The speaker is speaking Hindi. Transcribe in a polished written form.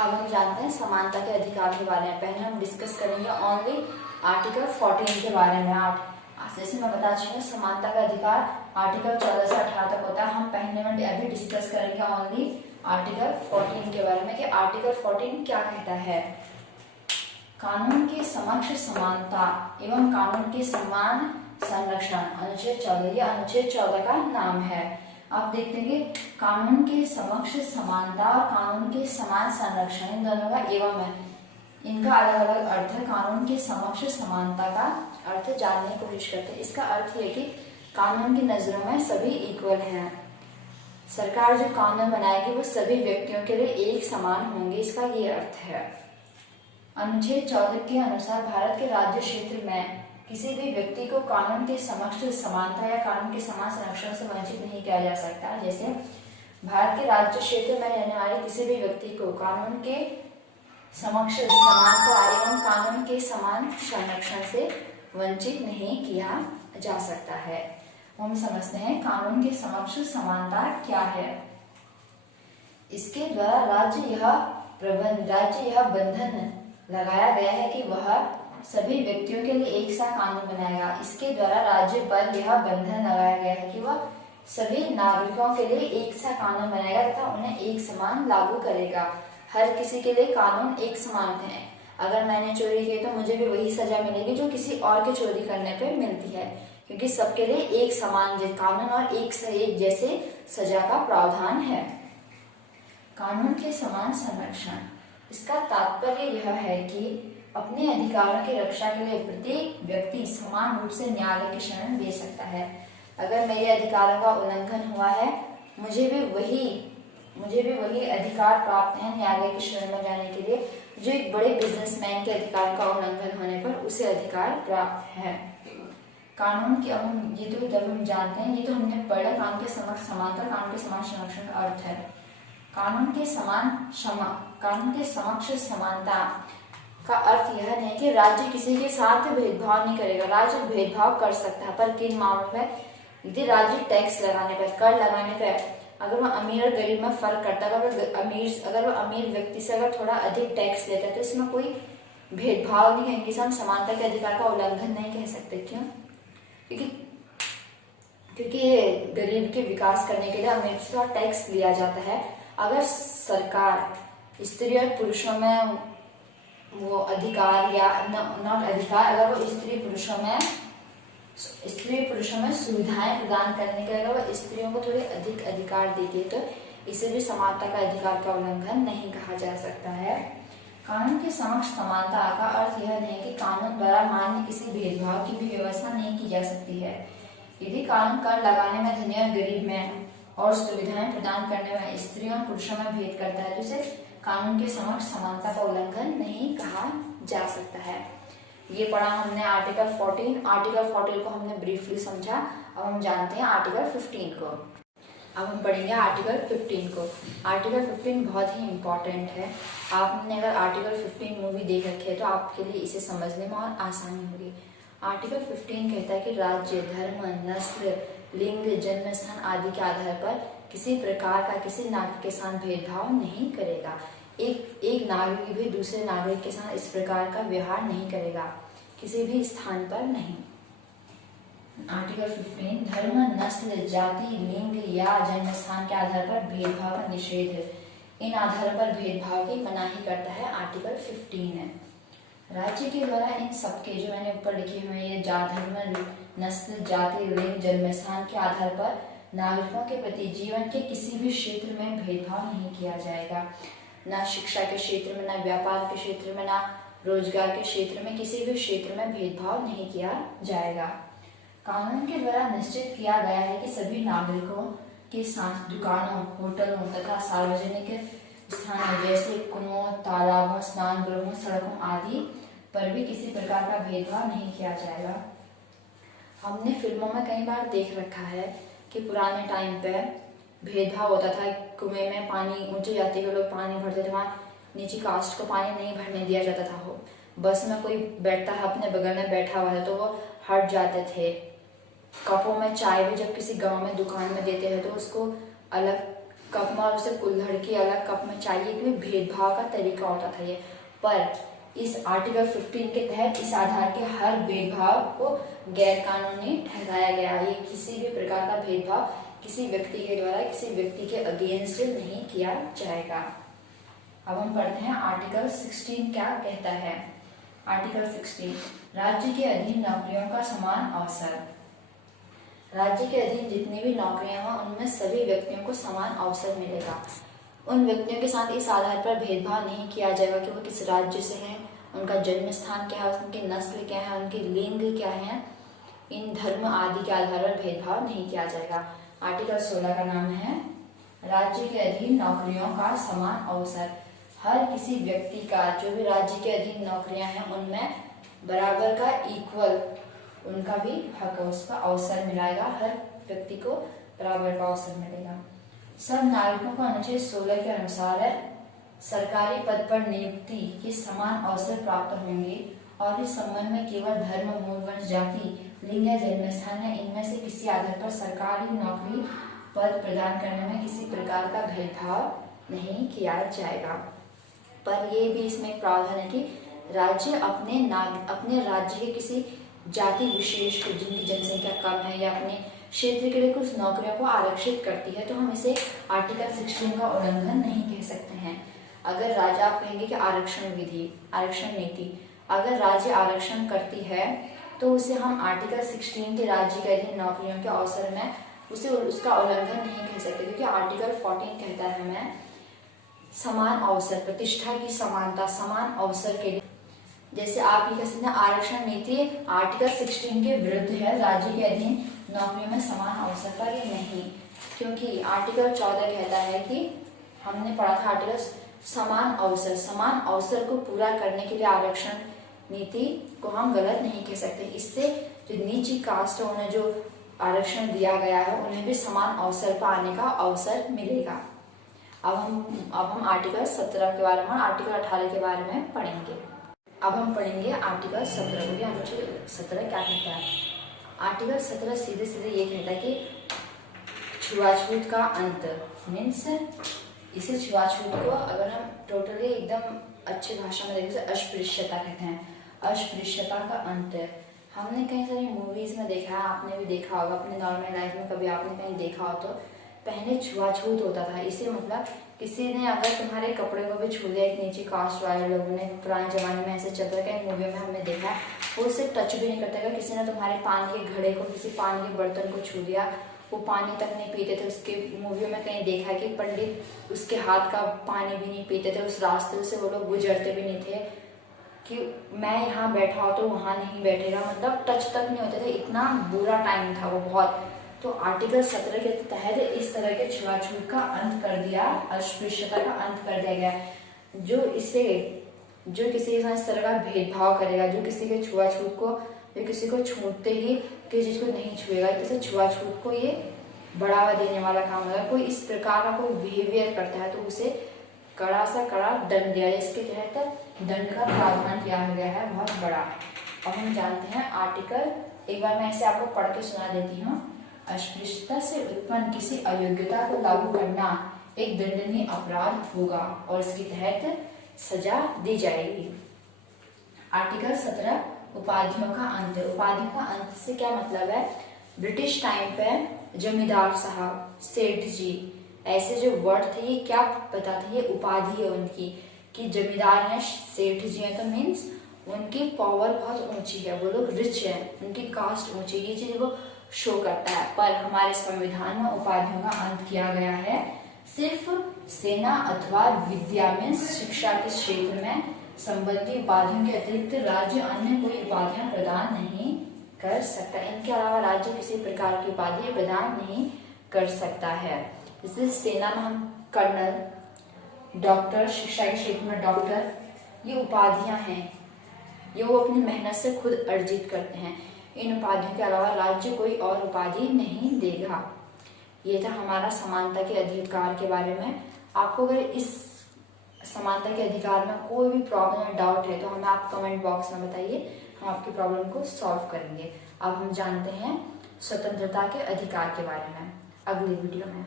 अब हम जानते हैं समानता के अधिकार के बारे में। पहले हम डिस्कस करेंगे ओनली आर्टिकल 14 के बारे में। जैसे मैं बता चुकी हूँ, समानता का अधिकार आर्टिकल 14 से 18 तक होता है। हम पहले में अभी डिस्कस करेंगे ओनली आर्टिकल 14 के बारे में कि आर्टिकल 14 क्या कहता है। कानून के समक्ष समानता एवं कानून के समान संरक्षण, अनुच्छेद 14, ये अनुच्छेद 14 का नाम है। आप देखते हैं कि कानून के समक्ष समानता और कानून के समान संरक्षण, इन दोनों का एवं है, इनका अलग अलग अर्थ है। कानून के समक्ष समानता का अर्थ जानने की कोशिश करते हैं। इसका अर्थ है कि कानून की नजरों में सभी इक्वल हैं। सरकार जो कानून बनाएगी वो सभी व्यक्तियों के लिए एक समान होंगे, इसका ये अर्थ है। अनुच्छेद 14 के अनुसार भारत के राज्य क्षेत्र में किसी भी व्यक्ति को कानून के समक्ष समानता या कानून के समान संरक्षण से वंचित नहीं किया जा सकता। जैसे भारत के राज्य क्षेत्र में रहने वाले किसी भी व्यक्ति को कानून के समक्ष समानता एवं कानून के समान संरक्षण से वंचित नहीं किया जा सकता है। हम समझते हैं कानून के समक्ष समानता क्या है। इसके द्वारा राज्य यह बंधन लगाया गया है कि वह सभी व्यक्तियों के लिए एक सा कानून बनाएगा। इसके द्वारा राज्य पर यह बंधन लगाया गया है कि वह सभी नागरिकों के लिए एक सा कानून बनाएगा तथा उन्हें एक समान लागू करेगा। हर किसी के लिए कानून एक समान है। अगर मैंने चोरी की तो मुझे भी वही सजा मिलेगी जो किसी और के चोरी करने पर मिलती है, क्योंकि सबके लिए एक समान कानून और एक जैसे सजा का प्रावधान है। कानून के समान संरक्षण, इसका तात्पर्य यह है कि अपने अधिकारों की रक्षा के लिए प्रत्येक व्यक्ति समान रूप से न्यायालय की शरण ले सकता है। अगर मेरे अधिकारों का उल्लंघन हुआ है, मुझे भी वही अधिकार प्राप्त है न्यायालय की शरण में जाने के लिए जो एक बड़े बिजनेसमैन के अधिकार का उल्लंघन होने पर उसे अधिकार प्राप्त है। कानून के जब हम जानते हैं, ये तो हमने पढ़ा, कानून के समक्ष समानता, कानून के समान संरक्षण का अर्थ है। कानून के समक्ष समानता का अर्थ यह नहीं कि राज्य किसी के साथ भेदभाव नहीं करेगा। राज्य भेदभाव कर सकता है, पर किन मामलों में? यदि राज्य टैक्स लगाने पर, कर लगाने पर, अगर वह अमीर और गरीब में फर्क करता है, अगर वह अमीर व्यक्ति से अगर थोड़ा अधिक टैक्स लेता है तो इसमें कोई भेदभाव नहीं कहेंगे, इसे हम समानता के अधिकार का उल्लंघन नहीं कह सकते। क्यों? क्योंकि गरीब के विकास करने के लिए अमीर से टैक्स लिया जाता है। अगर सरकार स्त्री और पुरुषों में वो अधिकार या नॉट अधिकार, अगर वो स्त्री पुरुषों में सुविधाएं प्रदान करने के लिए अगर वो स्त्रियों को थोड़े अधिक अधिकार देती है तो इसे भी समानता का अधिकार का उल्लंघन नहीं कहा जा सकता है। कानून के समक्ष समानता का अर्थ यह नहीं कि कानून द्वारा मान्य किसी भेदभाव की भी व्यवस्था नहीं की जा सकती है। यदि कानून कर लगाने में धनी और गरीब में और सुविधाएं प्रदान करने में स्त्रियों और पुरुषों में भेद करता है तो इसे कानून के समक्ष समानता का उल्लंघन नहीं कहा जा सकता है। ये पढ़ा हमने आर्टिकल 14। आर्टिकल 14 को हमने ब्रीफली समझा। अब हम जानते हैं आर्टिकल 15 को। अब हम पढ़ेंगे आर्टिकल 15 को। आर्टिकल 15 बहुत ही इम्पोर्टेंट है। आपने अगर आर्टिकल 15 मूवी देख रखी है तो आपके लिए इसे समझने में और आसानी होगी। आर्टिकल 15 कहता है कि राज्य धर्म, नस्ल, लिंग, जन्म स्थान आदि के आधार पर किसी प्रकार का किसी नागरिक के साथ भेदभाव नहीं करेगा। एक नागरिक भी दूसरे नागरिक के साथ इस प्रकार का व्यवहार नहीं करेगा, किसी भी स्थान पर नहीं। आर्टिकल 15 धर्म, नस्ल, जाति, लिंग या जन्म स्थान के आधार पर भेदभाव का निषेध, इन आधारों पर भेदभाव की मनाही करता है। आर्टिकल 15 है। राज्य के द्वारा इन सबके जो मैंने ऊपर लिखे हुए ये धर्म, नस्ल, जाति, लिंग, जन्म स्थान के आधार पर नागरिकों के प्रति जीवन के किसी भी क्षेत्र में भेदभाव नहीं किया जाएगा। ना शिक्षा के क्षेत्र में, ना व्यापार के क्षेत्र में, ना रोजगार के क्षेत्र में, किसी भी क्षेत्र में भेदभाव नहीं किया जाएगा। कानून के द्वारा निश्चित किया गया है कि सभी नागरिकों के साथ दुकानों, होटलों तथा सार्वजनिक स्थानों जैसे कुओं, तालाबों, स्नान गृहों, सड़कों आदि पर भी किसी प्रकार का भेदभाव नहीं किया जाएगा। हमने फिल्मों में कई बार देख रखा है कि पुराने टाइम पे भेदभाव होता था। कुएं में पानी, ऊंचे जाति के लोग पानी भरते थे, वहाँ नीची कास्ट को पानी नहीं भरने दिया जाता था। हो बस में कोई बैठता है, अपने बगल में बैठा हुआ है तो वो हट जाते थे। कपों में चाय भी जब किसी गांव में दुकान में देते हैं तो उसको अलग कप में और उसे कुल्हड़ की अलग कप में चाहिए, कि भेदभाव का तरीका होता था ये। पर इस आर्टिकल 15 के तहत इस आधार के हर भेदभाव को गैर कानूनी ठहराया गया। ये किसी भी प्रकार का भेदभाव किसी व्यक्ति के द्वारा किसी व्यक्ति के अगेंस्ट नहीं किया जाएगा। अब हम पढ़ते हैं आर्टिकल 16 क्या कहता है। आर्टिकल 16, राज्य के अधीन नौकरियों का समान अवसर। राज्य के अधीन जितनी भी नौकरियां हैं उनमें सभी व्यक्तियों को समान अवसर मिलेगा। उन व्यक्तियों के साथ इस आधार पर भेदभाव नहीं किया जाएगा कि वो किस राज्य से हैं, उनका जन्म स्थान क्या है, उनकी नस्ल क्या है, उनकी लिंग क्या है, इन धर्म आदि के आधार पर भेदभाव नहीं किया जाएगा। आर्टिकल 16 का नाम है राज्य के अधीन नौकरियों का समान अवसर। हर किसी व्यक्ति का जो भी राज्य के अधीन नौकरियां हैं उनमें बराबर का इक्वल उनका भी हक, उसका अवसर मिलेगा। हर व्यक्ति को बराबर का अवसर मिलेगा। सब नागरिकों को अनुच्छेद 16 के अनुसार सरकारी पद पर नियुक्ति के समान अवसर प्राप्त होंगे और इस संबंध में केवल धर्म, मूल, वंश, जाति, लिंग या जन्म स्थान है इनमें से किसी आधार पर सरकारी नौकरी पद प्रदान करने में किसी प्रकार का भेदभाव नहीं किया जाएगा। पर यह भी इसमें एक प्रावधान है कि राज्य अपने राज्य के किसी जाति विशेष को जिनकी जनसंख्या कम है या अपने क्षेत्र के लिए कुछ नौकरियों को आरक्षित करती है तो हम इसे आर्टिकल 16 का उल्लंघन नहीं कह सकते हैं। अगर राज्य, आप कहेंगे कि आरक्षण विधि, आरक्षण नीति, अगर राज्य आरक्षण करती है तो उसे हम आर्टिकल 16 के राज्य के अधीन नौकरियों के अवसर में उसे उसका उल्लंघन नहीं कह सकते, क्योंकि आर्टिकल 14 कहता है हमें समान अवसर, प्रतिष्ठा की समानता, समान अवसर के लिए। जैसे आप ये कह सकते हैं आरक्षण नीति आर्टिकल 16 के विरुद्ध है, राज्य के अधीन नौकरियों में समान अवसर पर ये नहीं, क्योंकि आर्टिकल 14 कहता है कि हमने पढ़ा था आर्टिकल समान अवसर को पूरा करने के लिए आरक्षण नीति को हम गलत नहीं कह सकते। इससे जो नीची कास्ट है उन्हें जो आरक्षण दिया गया है उन्हें भी समान अवसर पर आने का अवसर मिलेगा। अब हम आर्टिकल 17 के बारे में, आर्टिकल 18 के बारे में पढ़ेंगे। अब हम पढ़ेंगे आर्टिकल 17। अनुच्छेद 17 क्या कहता है। आर्टिकल 17 सीधे सीधे ये कहता है कि छुआछूत का अंत, मीन्स इसे छुआछूत को अगर हम टोटली एकदम अच्छी भाषा में देखें तो अस्पृश्यता कहते हैं। अस्पृश्यता का अंत हमने कई सारी मूवीज में देखा है, आपने भी देखा होगा, अपने नॉर्मल लाइफ में कभी आपने कहीं देखा हो तो पहले छुआछूत होता था। इसे मतलब किसी ने अगर तुम्हारे कपड़े को भी छू लिया, एक नीचे कास्ट वाले लोगों ने पुराने जमाने में ऐसे चलता है, मूवियों में हमने देखा है, वो उसे टच भी नहीं करता। किसी ने तुम्हारे पानी के घड़े को, किसी पानी के बर्तन को छू लिया, वो पानी तक नहीं पीते थे। उसके मूवियों में कहीं देखा है कि पंडित उसके हाथ का पानी भी नहीं पीते थे, उस रास्ते से वो लोग गुजरते भी नहीं थे कि मैं यहाँ बैठा हो तो वहाँ नहीं बैठेगा, मतलब टच तक नहीं होते थे। इतना बुरा टाइम था वो बहुत। तो आर्टिकल 17 के तहत इस तरह के छुआछूत का अंत कर दिया, अस्पृश्यता का अंत कर दिया गया। जो किसी के साथ इस तरह का भेदभाव करेगा, जो किसी के छुआछूत को, जो किसी को छूटते ही किसी चीज को नहीं छुएगा, जैसे छुआछूत को ये बढ़ावा देने वाला काम होगा। कोई इस प्रकार का कोई बिहेवियर करता है तो उसे कड़ा सा कड़ा दंड दिया जाए। इसके तहत दंड का प्रावधान किया गया है बहुत बड़ा। अब हम जानते हैं आर्टिकल, एक बार मैं इसे आपको पढ़ के सुना देती हूँ। अस्पृश्यता से उत्पन्न किसी अयोग्यता को लागू करना एक दंडनीय अपराध होगा और इसके तहत सजा दी जाएगी। आर्टिकल 17 उपाधियों का अंत। उपाधियों का अंत से क्या मतलब है, ब्रिटिश टाइम पे जमींदार साहब, सेठ जी, ऐसे जो वर्ड थे ये क्या बताते, ये उपाधि है उनकी, कि जमींदार हैं, सेठ जी हैं, तो मीन्स उनकी पावर बहुत ऊंची है, वो लोग रिच हैं, उनकी कास्ट ऊंची, ये चीज वो शो करता है। पर हमारे संविधान में उपाधियों का अंत किया गया है सिर्फ सेना अथवा विद्या में शिक्षा के क्षेत्र में संबंधी उपाधियों के अतिरिक्त राज्य अन्य कोई उपाधियां प्रदान नहीं कर सकता। इनके अलावा राज्य किसी प्रकार की उपाधि प्रदान नहीं कर सकता है। जैसे सेना में हम कर्नल, डॉक्टर, शिक्षा के क्षेत्र में डॉक्टर, ये उपाधियां हैं, ये वो अपनी मेहनत से खुद अर्जित करते हैं। इन उपाधियों के अलावा राज्य कोई और उपाधि नहीं देगा। ये था हमारा समानता के अधिकार के बारे में। आपको अगर इस समानता के अधिकार में कोई भी प्रॉब्लम या डाउट है तो हमें आप कमेंट बॉक्स में बताइए, हम आपकी प्रॉब्लम को सॉल्व करेंगे। अब हम जानते हैं स्वतंत्रता के अधिकार के बारे में अगली वीडियो में।